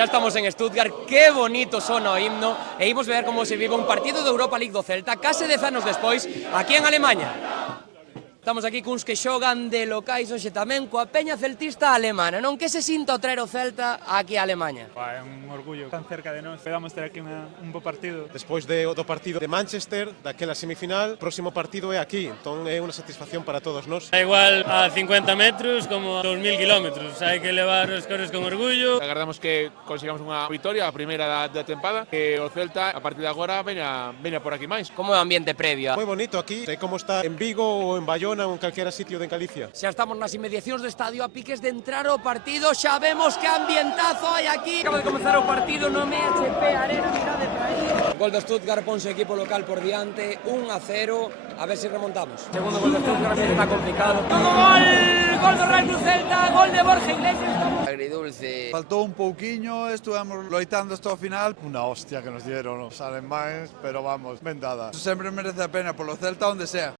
Xa estamos en Stuttgart, que bonito sona o himno e imos ver como se vive un partido de Europa League do Celta case 10 anos despois aquí en Alemanha. Estamos aquí cuns que xogan de locais hoxe tamén coa peña celtista alemana, non? Que se sinta o traer o Celta aquí a Alemanha? É un orgullo tan cerca de nós. Podamos ter aquí un bo partido. Despois do partido de Manchester, daquela semifinal, o próximo partido é aquí, entón é unha satisfacción para todos nós. Da igual a 50 metros como a 2000 kilómetros, hai que levar os coros con orgullo. Agardamos que consigamos unha vitoria, a primeira da tempada, que o Celta, a partir de agora, veña por aquí máis. Como é o ambiente previo? Moi bonito aquí, é como está en Vigo ou en Bayona ou en calquera sitio de Galicia. Xa estamos nas inmediacións do estadio a piques de entrar ao partido, xa vemos que ambientazo hai aquí. Acaba de comezar o partido no MHP Arena, mirade para aí. Gol do Stuttgart, ponse o equipo local por diante, 1-0, a ver se remontamos. Segundo gol do Stuttgart, está complicado. Gol! Gol do Real do Celta, gol de Borja Iglesias. Agridulce. Faltou un pouquiño, estuvemos loitando hasta o final. Unha hostia que nos dieron os alemanes, pero vamos, ben dada. Sempre merece a pena polo Celta onde sea.